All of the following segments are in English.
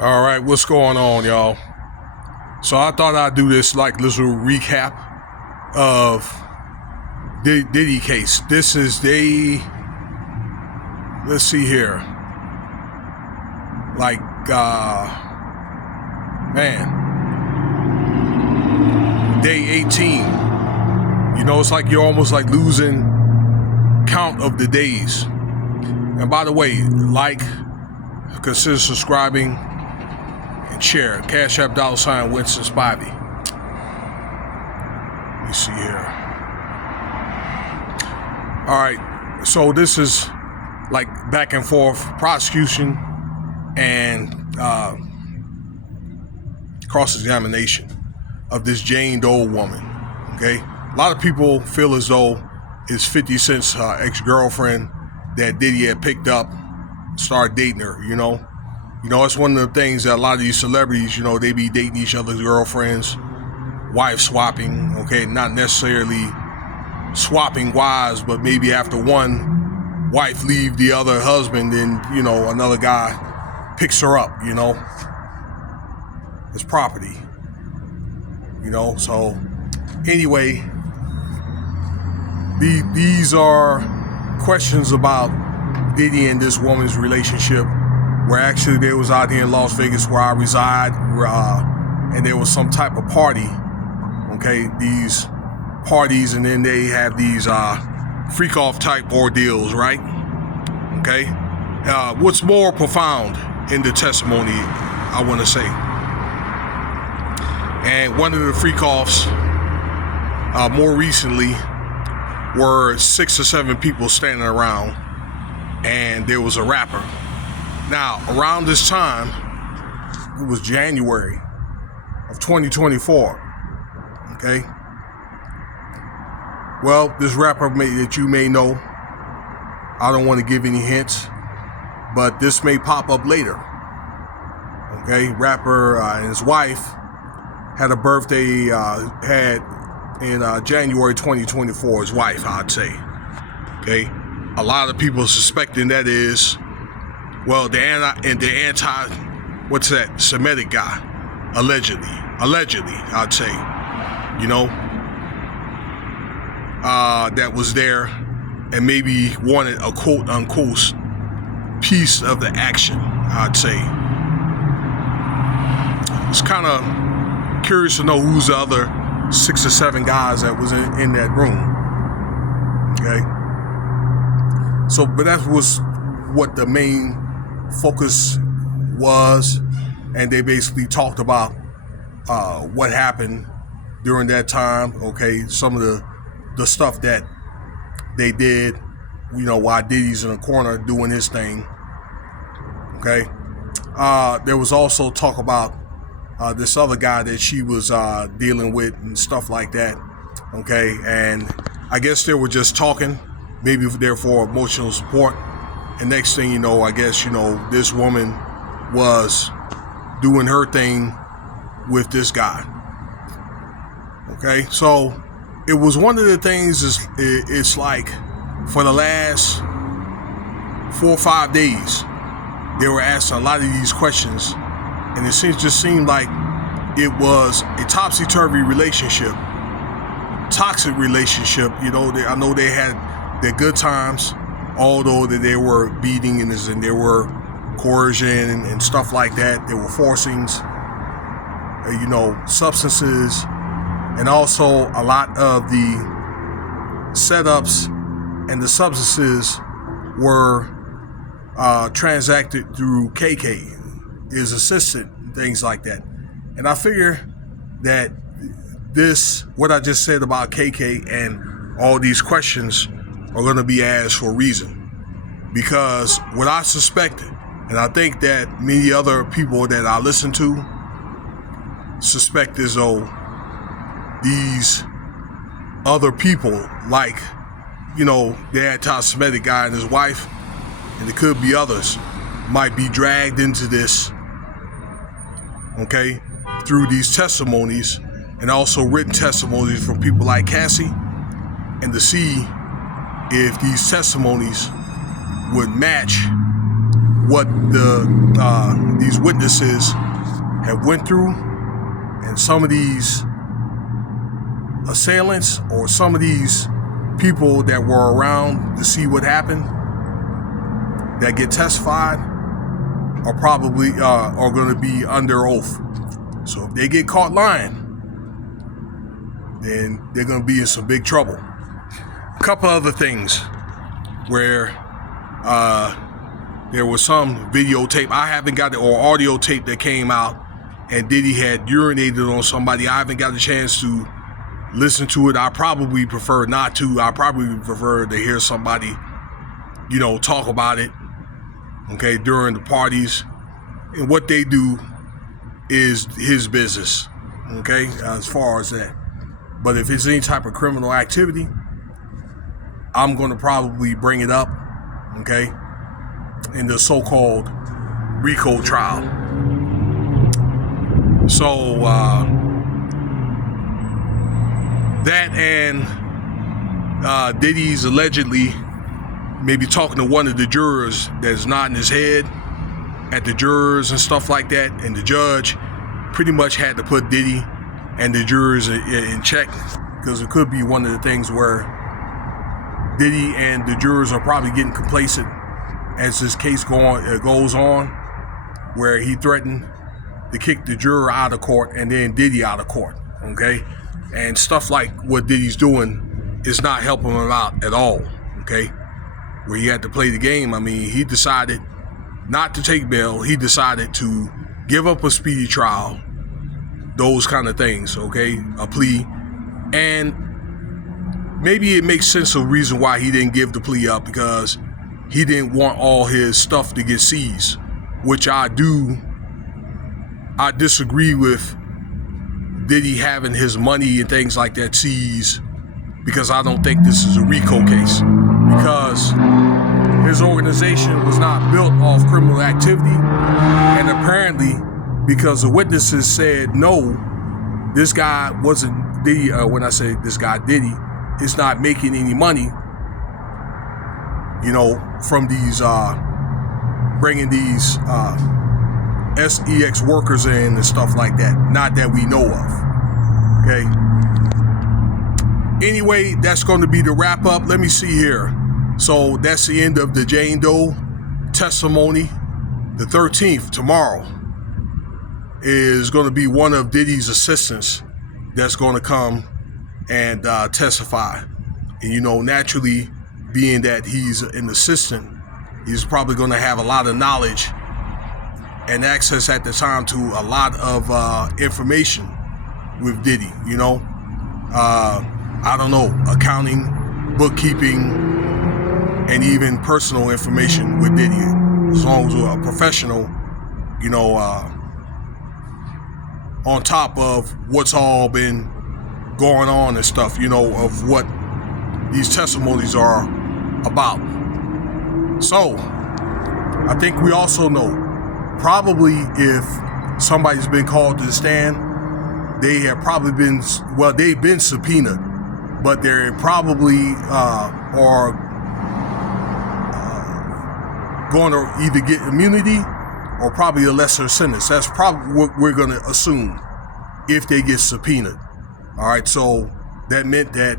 All right, what's going on, y'all? So I thought I'd do this like little recap of Diddy case. This is let's see here, like day 18. You know, it's like you're almost like losing count of the days. And by the way, like, consider subscribing and share. Cash App $ Winston Spivey. Let me see here. All right, so this is like back and forth prosecution and cross-examination of this Jane Doe woman. Okay, a lot of people feel as though it's 50 Cent's ex-girlfriend that Diddy had picked up, started dating her. You know, it's one of the things that a lot of these celebrities, you know, they be dating each other's girlfriends, wife swapping. Okay, not necessarily swapping wives, but maybe after one wife leave the other husband, then, you know, another guy picks her up, you know, as property, you know. So anyway, these are questions about Diddy and this woman's relationship, where actually they was out here in Las Vegas where I reside, and there was some type of party. Okay, these parties, and then they have these freakoff type ordeals, right? Okay, what's more profound in the testimony, I want to say, and one of the freakoffs more recently were 6 or 7 people standing around, and there was a rapper. Now, around this time, it was January of 2024, okay? Well, this rapper that you may know, I don't want to give any hints, but this may pop up later, okay? Rapper and his wife had a birthday, had in January 2024, his wife, I'd say, okay? A lot of people suspecting that is, well, the anti-Semitic guy, allegedly, I'd say, you know, that was there and maybe wanted a quote-unquote piece of the action, I'd say. It's kind of curious to know who's the other 6 or 7 guys that was in that room, okay? So, but that was what the main focus was, and they basically talked about what happened during that time, okay? Some of the stuff that they did, you know, while Diddy's in the corner doing his thing, okay? There was also talk about this other guy that she was dealing with and stuff like that, okay? And I guess they were just talking, maybe there for emotional support. And next thing you know, I guess, you know, this woman was doing her thing with this guy, okay? So it was one of the things, it's like for the last 4 or 5 days, they were asking a lot of these questions, and it just seemed like it was a topsy-turvy relationship, toxic relationship. You know, I know they had their good times, although that there were beatings and there were coercion and stuff like that. There were forcings, you know, substances, and also a lot of the setups and the substances were transacted through KK, his assistant, things like that. And I figure that what I just said about KK and all these questions are going to be asked for a reason, because what I suspected, and I think that many other people that I listen to suspect as though these other people, like, you know, the anti-Semitic guy and his wife, and there could be others, might be dragged into this, okay, through these testimonies and also written testimonies from people like Cassie, and to see if these testimonies would match what these witnesses have went through, and some of these assailants or some of these people that were around to see what happened that get testified are probably are going to be under oath. So if they get caught lying, then they're going to be in some big trouble. A couple other things where there was some videotape, I haven't got it, or audio tape that came out, and Diddy had urinated on somebody. I haven't got a chance to listen to it. I probably prefer not to. I probably prefer to hear somebody, talk about it, okay, during the parties. And what they do is his business, okay, as far as that. But if it's any type of criminal activity, I'm going to probably bring it up, okay, in the so-called RICO trial. So that and Diddy's allegedly maybe talking to one of the jurors that's nodding his head at the jurors and stuff like that, and the judge pretty much had to put Diddy and the jurors in check, because it could be one of the things where Diddy and the jurors are probably getting complacent as this case goes on, where he threatened to kick the juror out of court and then Diddy out of court, okay? And stuff like what Diddy's doing is not helping him out at all, okay? Where he had to play the game. I mean, he decided not to take bail. He decided to give up a speedy trial, those kind of things, okay? A plea. And maybe it makes sense of the reason why he didn't give the plea up, because he didn't want all his stuff to get seized, which I disagree with Diddy having his money and things like that seized, because I don't think this is a RICO case, because his organization was not built off criminal activity, and apparently because the witnesses said no, this guy wasn't Diddy, when I say this guy Diddy is not making any money, from these bringing these SEX workers in and stuff like that, not that we know of, okay? Anyway, that's going to be the wrap up. Let me see here. So that's the end of the Jane Doe testimony. The 13th, tomorrow, is going to be one of Diddy's assistants that's going to come and testify. And naturally, being that he's an assistant, he's probably going to have a lot of knowledge and access at the time to a lot of information with Diddy, I don't know, accounting, bookkeeping, and even personal information with Diddy, as long as we're a professional, on top of what's all been going on and stuff, of what these testimonies are about. So, I think we also know, probably if somebody's been called to the stand, they have probably been, they've been subpoenaed, but they're probably are going to either get immunity or probably a lesser sentence. That's probably what we're going to assume if they get subpoenaed. All right, so that meant that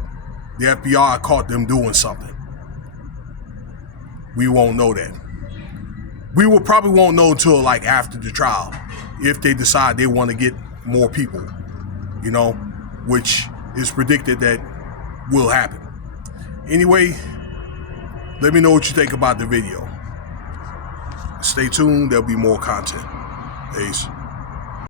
the FBI caught them doing something. We won't know that. We probably won't know until like after the trial, if they decide they want to get more people, which is predicted that will happen. Anyway, let me know what you think about the video. Stay tuned, there'll be more content. Peace.